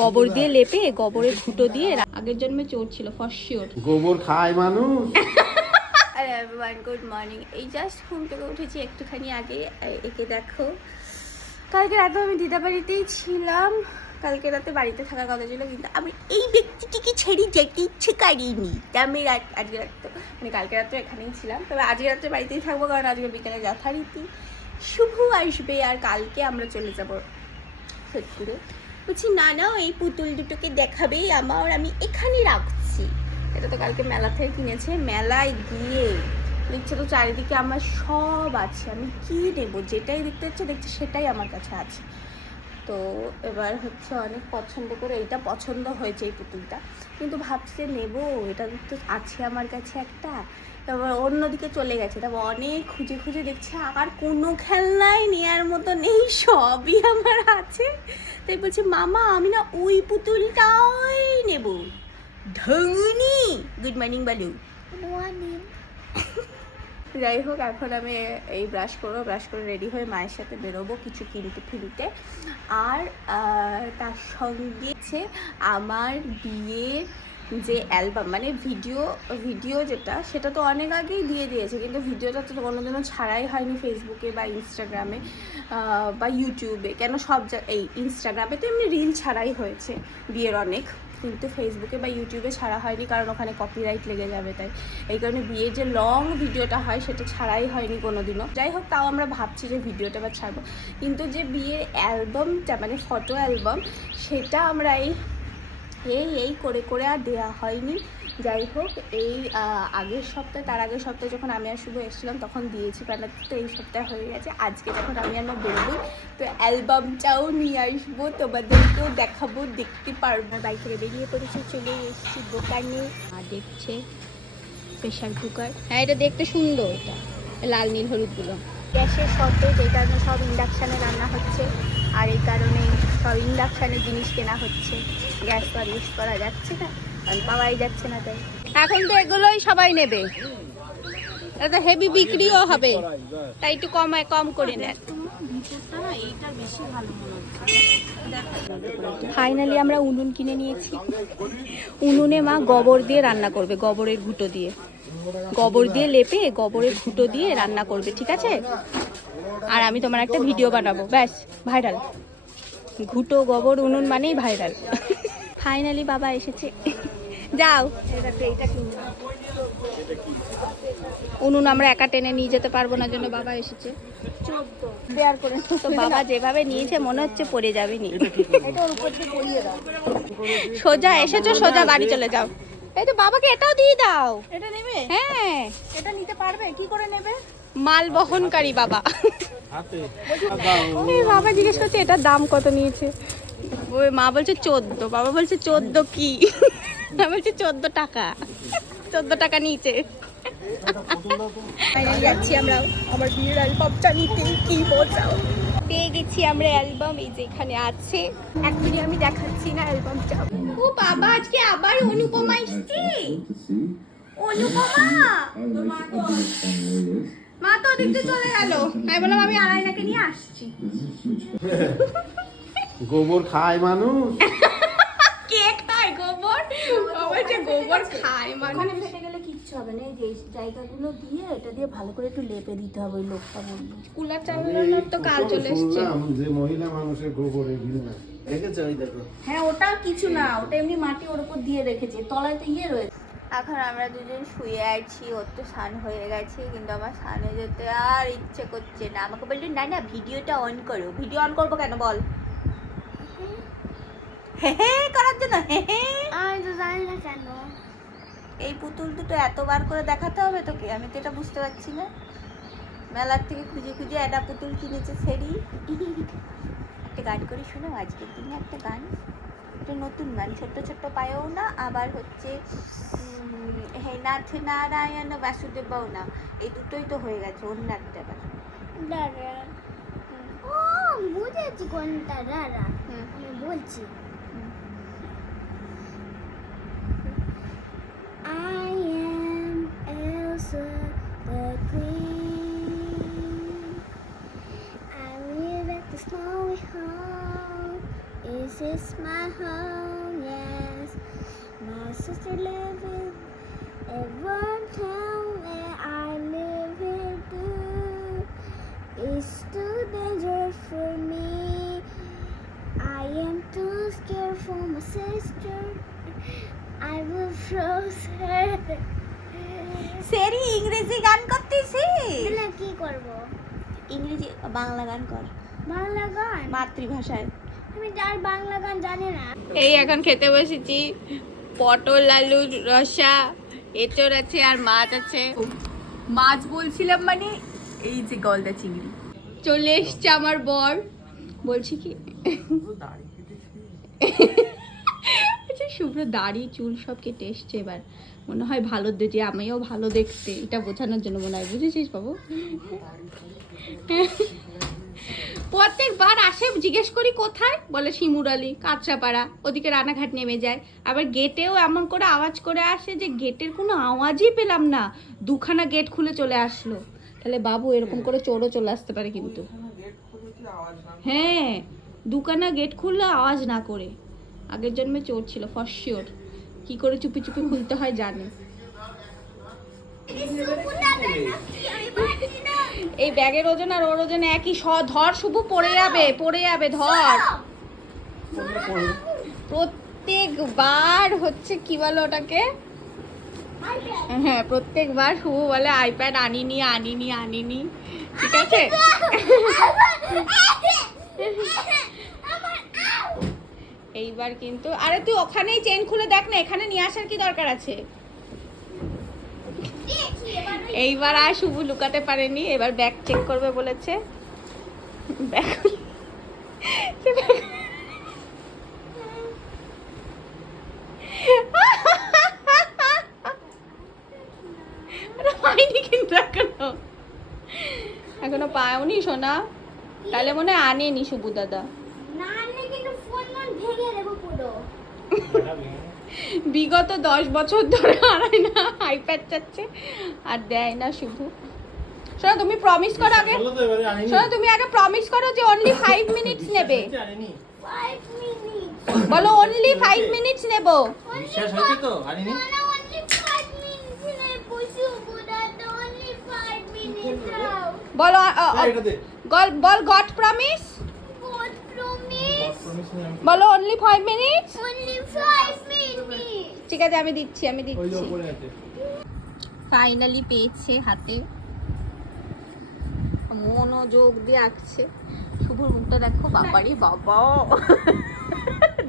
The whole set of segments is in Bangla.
গোবর দিয়ে লেপে গোবরের ঘুঁটো দিয়ে আগের জন্মে চোর ছিল ফর শিওর। গোবর খায় মানুষ। আরে এভরিওয়ান গুড মর্নিং। এই জাস্ট ঘুম থেকে উঠেছি একটুখানি আগে। একে দেখো, কালকে রাতে আমি দিদাবাড়িতেই ছিলাম। কালকে রাতে বাড়িতে থাকার কথা ছিল, কিন্তু আমি এই ব্যক্তিটিকে ছেড়ে যেতে ইচ্ছে করিনি। আমি আজকে রাতে মানে কালকে রাতে এখানেই ছিলাম, তবে আজকে রাতে বাড়িতেই থাকবো, কারণ আজকে বিকেলে যথারীতি শুভ আসবে আর কালকে আমরা চলে যাবো সোদপুরে। বলছি না না, এই পুতুল দুটোকে দেখাবেই আমার, আমি এখানে রাখছি। এটা তো কালকে মেলা থেকে কিনেছে। মেলায় গিয়ে দেখছে তো চারিদিকে আমার সব আছে, আমি কি নেবো? যেটাই দেখতে দেখছে সেটাই আমার কাছে আছে। তো এবার হচ্ছে অনেক পছন্দ করে এইটা পছন্দ হয়েছে এই পুতুলটা, কিন্তু ভাবছি যে নেবো, এটা তো আছে আমার কাছে একটা। তারপর অন্যদিকে চলে গেছে, তারপর অনেক খুঁজে খুঁজে দেখছে আর কোনো খেলনাই নেওয়ার মতো নেই, সবই আমার আছে। তাই বলছে মামা আমি না ওই পুতুলটাই নেব। ঢঙ্গুনি গুড মর্নিং বালু। মর্নিং। যাই হোক, এখন আমি এই ব্রাশ করে রেডি হয়ে মায়ের সাথে বেরোবো কিছু কিনতে ফিরতে। আর তার সঙ্গে আমার বিয়ের যে অ্যালবাম মানে ভিডিও যেটা, সেটা তো অনেক আগেই দিয়ে দিয়েছে, কিন্তু ভিডিওটা তো কোনোদিনও ছাড়াই হয়নি ফেসবুকে বা ইনস্টাগ্রামে বা ইউটিউবে। কেন সব এই ইনস্টাগ্রামে তো এমনি রিল ছাড়াই হয়েছে বিয়ের অনেক, কিন্তু ফেসবুকে বা ইউটিউবে ছাড়া হয়নি, কারণ ওখানে কপিরাইট লেগে যাবে। তাই এই কারণে বিয়ের যে লং ভিডিওটা হয় সেটা ছাড়াই হয়নি কোনোদিনও। যাই হোক, তাও আমরা ভাবছি যে ভিডিওটা বা ছাড়বো, কিন্তু যে বিয়ের অ্যালবামটা মানে ফটো অ্যালবাম, সেটা আমরা এই করে আর দেওয়া হয়নি। যাই হোক, এই তার আগের সপ্তাহে যখন আমি আর শুভ এসেছিলাম তখন দিয়েছি, কারণ তো এই সপ্তাহে হয়ে গেছে। আজকে যখন আমি আর বেরোবই, তো অ্যালবামটাও নিয়ে আসবো, তোমাদেরকেও দেখাবো, দেখতে পারবো। বাড়ি থেকে বেরিয়ে পড়েছি, চলে এসেছি দোকানে। আর দেখছে প্রেশার কুকার, হ্যাঁ এটা দেখতে সুন্দর, এটা লাল নীল হলুদগুলো। গ্যাসের শর্টেজ, এই কারণে সব ইন্ডাকশানে রান্না হচ্ছে, আর এই কারণে সব ইন্ডাকশানের জিনিস কেনা হচ্ছে। গ্যাস তো আর ইউজ করা যাচ্ছে না, কারণ পাওয়াই যাচ্ছে না। তাই এখন তো এগুলোই সবাই নেবে, এটা তো হেভি বিক্রিও হবে, তাই একটু কম করে নেন। ফাইনালি আমরা উনুন কিনে নিয়েছি। উনুনে মা গোবর দিয়ে রান্না করবে, গোবরের ঘুঁটো দিয়ে, গোবর দিয়ে লেপে গোবরের ঘুঁটো দিয়ে রান্না করবে, ঠিক আছে? আর আমি তোমার একটা ভিডিও বানাবো, ব্যাস ভাইরাল। ঘুঁটো গোবর উনুন মানেই ভাইরাল। ফাইনালি বাবা এসেছে, যাও। উনুন আমরা একা টেনে নিয়ে যেতে পারবো না, জন্য বাবা এসেছে। তো বাবা যেভাবে নিয়েছে মনে হচ্ছে পড়ে যাবে নি। সোজা এসেছো, সোজা বাড়ি চলে যাও। এই তো বাবাকে এটাও দিয়ে দাও। এটা নেবে? হ্যাঁ, এটা নিতে পারবে? কি করে নেবে? মাল বহনকারী বাবা। বাবা জিজ্ঞেস করছে এটার দাম কত নিয়েছে। ওই মা বলছে 14, বাবা বলছে 14 কি? আমি বলছি 14 টাকা, 14 টাকা নিয়েছে। যাচ্ছি আমরা আমার বিয়ের অ্যালবামটা নিতে, কি মজা। পেয়ে গেছি আমরা অ্যালবাম, এই যে এখানে আছে। এখনই আমি দেখাচ্ছি না অ্যালবামটা। ও বাবা, আজকে আবার অনুপমা এসছে। অনুপমা মা তো দেখতে চলে গেল, আমি বললাম আমি আড়াইনাকে নিয়ে আসছি। গোবর খায় মানুষ। কে খায় গোবর? বলছে গোবর খায় মানুষ। ফেটে গেলে কিচ্ছু হবে না, এই যে জায়গাগুলো দিয়ে এটা দিয়ে ভালো করে একটু লেপে দিতে হবে। ওই লোকটা বললো কুলার চালানোর তো কাল চলে এসছে। যে মহিলা মানুষের গোবরে ঘৃণা দেখেছো, ওই দেখো। হ্যাঁ, ওটা কিছু না, ওটা এমনি মাটি ওর উপর দিয়ে রেখেছে, তলায় তো রয়েছে। এখন আমরা দুজন শুয়ে আছি, ওর তো স্নান হয়ে গেছে, কিন্তু আমার স্নানে যেতে আর ইচ্ছে করছে না। আমাকে বললো না না ভিডিওটা অন করো। ভিডিও অন করবো কেন বল? করার জন্য। আমি তো জানি না কেন। এই পুতুল দুটো এতবার করে দেখাতে হবে তোকে? আমি তো এটা বুঝতে পারছি না। মেলার থেকে খুঁজে একটা পুতুল কিনেছে সেরি। একটা গান করে শোনাও আজকের দিনে, একটা গান, একটা নতুন গান, ছোট্ট পায়েও না, আবার হচ্ছে হে নাথ নারায়ণ বাসুদেবও না, এই দুটোই তো হয়ে গেছে। অন্য একটা গান। ও বুঝেছি কোনটা, দাঁড়া আমি বলছি। I am Elsa the Queen. I live at the snowy home. It's is my home, yes. My sister lives in one town where I live here too. It's too dangerous for me. I am too scared for my sister. I will froze her. সেরি ইংরেজি গান করতেছি। তাহলে কি করব? ইংরেজি বাংলা গান কর, বাংলা গান? মাতৃভাষায়। আমি আর বাংলা গান জানি না। এই এখন খেতে বসেছি, পটল আলু রসা, এঁচড় আছে আর মাছ আছে। মাছ বলছিলাম মানে এই যে গলদা চিংড়ি। চলে এসছে আমার বর, বলছি কি আচ্ছা শুভ্র দাড়ি চুল সব কেটে এসছে, এবার মনে হয় ভালো যে আমিও ভালো দেখতে, এটা বোঝানোর জন্য মনে হয়, বুঝেছিস বাবু? প্রত্যেকবার আসে জিজ্ঞেস করি কোথায়, বলে শিমুরালি কাঁচরাপাড়া, ওদিকে রানাঘাট নেমে যায়। আবার গেটেও এমন করে আওয়াজ করে আসে যে গেটের কোনো আওয়াজই পেলাম না, দুখানা গেট খুলে চলে আসলো। তাহলে বাবু এরকম করে চোরও চলে আসতে পারে কিন্তু। হ্যাঁ, দুখানা গেট খুললে আওয়াজ না করে, আগের জন্মে চোর ছিল ফর শিওর। কি করে চুপি চুপি খুলতে হয় জানে। এই ব্যাগের ওজন আর ওর ওজন একই, ধর শুভ পড়ে যাবে, পড়ে যাবে, ধর। প্রত্যেকবার হচ্ছে কি বলো ওটাকে, হ্যাঁ প্রত্যেকবার শুভ বলে আইপ্যাড আনিনি আনিনি আনিনি, ঠিক আছে? এইবার কিন্তু আরে তুই ওখানেই চেন খুলে দেখ না, এখানে নিয়ে আসার কি দরকার আছে? এইবার আর শুভ লুকাতে পারেনি, এবার ব্যাগ চেক করবে বলেছে। ব্যাগ পাইনি কিন্তু এখনো পাওনি সোনা, তাহলে মনে হয় আনেনি শুভ দাদা। না আনলে কিন্তু ফোন ভেঙে দেবো পুরো। বিগত 10 বছর ধরে আনায় না, আইপ্যাড চাচ্ছে আর দেয় না শুভ। শোনো তুমি প্রমিস করো আগে, শোনো তুমি আগে প্রমিস করো যে অনলি 5 মিনিটস নেবে। 5 মিনিট বলো অনলি 5 মিনিটস নেব। শেষ হয়েছে তো আনিনি। না only 5 minutes ne pusu that only 5 minutes now. বলো এটা দে। বল গট প্রমিস, God promise বলো অনলি 5 মিনিটস। only 5 minutes. ঠিক আছে আমি দিচ্ছি ওই যে উপরে আছে। ফাইনালি পেয়েছে হাতে, মনোযোগ দিয়ে আঁকছে। শুভর মুখটা দেখো, বাবারি বাবা,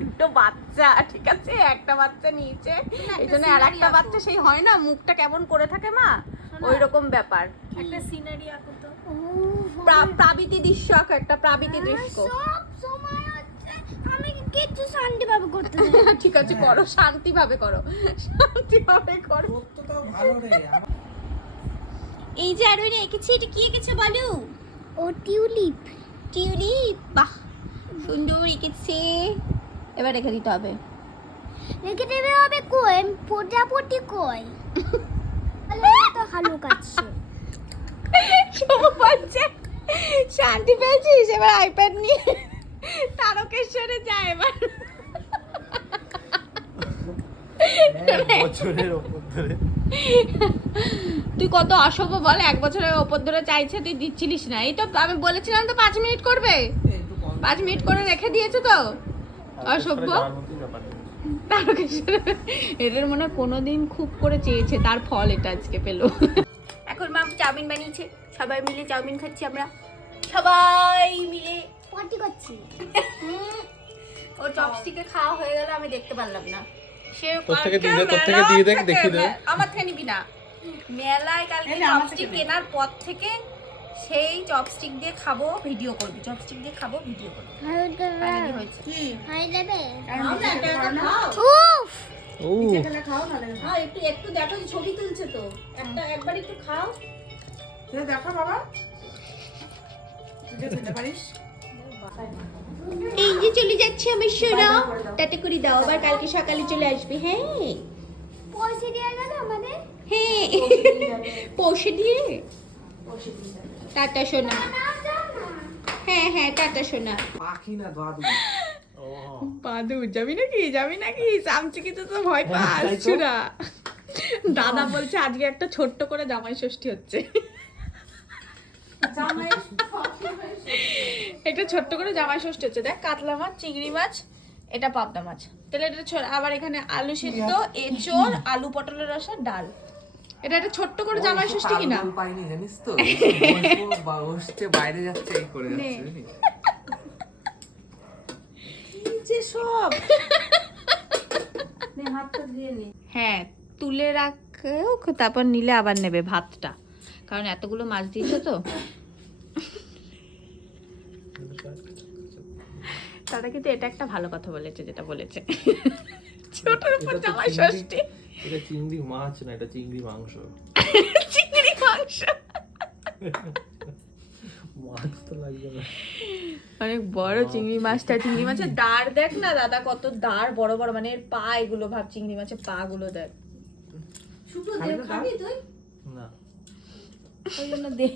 দুটো বাচ্চা, ঠিক আছে একটা বাচ্চা নিয়েছে, এই জন্য আর একটা বাচ্চা সেই হয় না মুখটা কেমন করে থাকে মা, ওই রকম ব্যাপার। একটা সিনারি আঁকো তো। প্রাবিতি দৃশ্য আঁকো, একটা প্রাবিতি দৃশ্য। সব সময় হচ্ছে আমি কিছু শান্তি ভাবে করতে ঠিক আছে করো, শান্তিভাবে করো, শান্তিভাবে করো। তো তো ভালো রে। এই যে আর এঁকেছি, এটা কি এঁকেছে বলো? ও টিউলিপ টিউলিপ, বাহ সুন্দর এঁকেছে। এবার রেখে দিতে হবে। রেখে দেবে হবে কই প্রজাপতি কই তো হালু কাটছে শুভ বলছে শান্তি পেয়েছিস, এবার আইপ্যাড নিয়ে তারকেশ্বরে যা। এবার বছরের উপর ধরে তুই কত অসভ্য বল, 1 বছরের ওপর ধরে চাইছে তুই দিচ্ছিলিস না। এই তো আমি বলেছিলাম তো 5 মিনিট করবে, 5 মিনিট করে রেখে দিয়েছে তো অসভ্য। তারকেশ্বরে এদের মনে হয় কোনোদিন খুব করে চেয়েছে, তার ফল এটা আজকে পেলো। এখন মা চাউমিন বানিয়েছে, সবাই মিলে চাউমিন খাচ্ছি আমরা, সবাই মিলে। পটি করছি ওর চপস্টিকে খাওয়া হয়ে গেল, আমি দেখতে পারলাম না। সে তোর থেকে দিয়ে দেখ, দেখি দে। আমার থেকে নিবি না, মেলায় কালকে চপস্টিক কেনার পর থেকে সেই চপস্টিক দিয়ে খাবো, ভিডিও করবি, চপস্টিক দিয়ে খাবো, ভিডিও করবি। ফাইনালি হয়েছে। হাই দেবে খাও না, একটা একটা খাও। উফ ও হ্যাঁ একটু একটু দেখো, ছবি তুলছে তো, একবার একটু খাও। দেখো বাবা, তুই যে খেতে পারিস। এই যে চলে যাচ্ছে আমার সোনা, টাটা করে দাও, আবার কালকে সকালে চলে আসবে। হ্যাঁ পয়সা দিয়ে গেল আমাদের হ্যাঁ পৌঁছে দিয়ে টাটা সোনা। হ্যাঁ হ্যাঁ টাটা সোনা। পাখি না দাদু। ও বাদুর যাবি নাকি চামচিকি তো ভয় পাস তাই তো। চুরা। দাদা বলছে আজকে একটা ছোট্ট করে জামাই ষষ্ঠী হচ্ছে, একটা ছোট্ট করে জামাই ষষ্ঠী হচ্ছে। দেখ কাতলা মাছ, চিংড়ি মাছ, এটা পাবদা মাছ, তাহলে এটা আবার এখানে আলু সিদ্ধ, এঁচড়, আলু পটলের রসা, ডাল। এটা একটা ছোট্ট করে জামাই ষষ্ঠী কিনা? পাইনি জানিস তো, বসছে বাইরে যাচ্ছে এই করে নে। যাচ্ছে জানিস? কি যে সব নে হাতটা দিয়ে নে। হ্যাঁ তুলে রাখো, তারপর নিলে আবার নেবে ভাতটা, কারণ এতগুলো মাছ দিয়েছে তো। দাদা কিন্তু এটা একটা ভালো কথা বলেছে, যেটা বলেছে ছোটর উপর এটা তো জামাই চিংড়ি- ষষ্ঠী। এটা চিংড়ি মাছ না, এটা চিংড়ি মাংস। চিংড়ি মাংস মাছ তো লাগবে না। অনেক বড় চিংড়ি মাছটা, চিংড়ি মাছের দাঁড় দেখ না দাদা, কত দাঁড় বড় বড়, মানে এর পা এগুলো, ভাব চিংড়ি মাছের পা গুলো দেখ। শুক্র দেব খাবি তুই? না ওই জন্য দেই